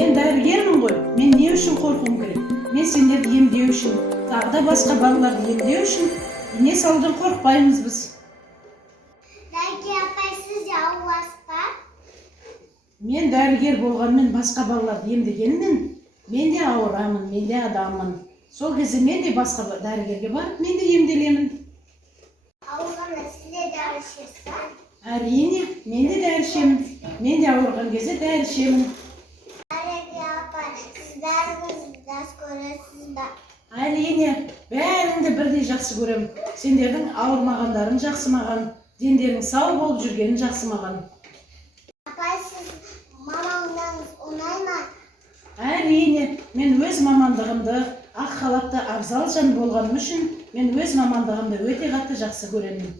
Мен дәрігермін ғой. Мен не үшін қорқуым керек? Мен сендерді емдеу үшін, тағы да басқа балаларды емдеу үшін ине салудан қорықпаймыз біз. Дәрігер апай, сіз де аурасыз ба? Мен дәрігер болғанмен басқа балаларды емдегенмен, мен де ауырамын, мен де адаммын. Сол кезде мен де басқа дәрігерге барып, мен де емделемін. Ауырғанда сіз де дәрі ішесіз ба? Әрине, мен де дәрі ішемін. Мен де ауырған кезде дәрі ішемін. Дәрігер апай, сіз бәріңізді жақсы көресіз ба? Әрине, бәріңді бірдей жақсы көремін. Сендердің ауырмағандарың жақсы маған, дендерің сау болып жүргенің жақсы маған. Апай, сіз мамаңыз ұнай ма? Әрине, мен өз мамандығымды, ақ халатты абзал жан болғаным үшін, мен өз мамандығымды өте қатты жақсы көремін.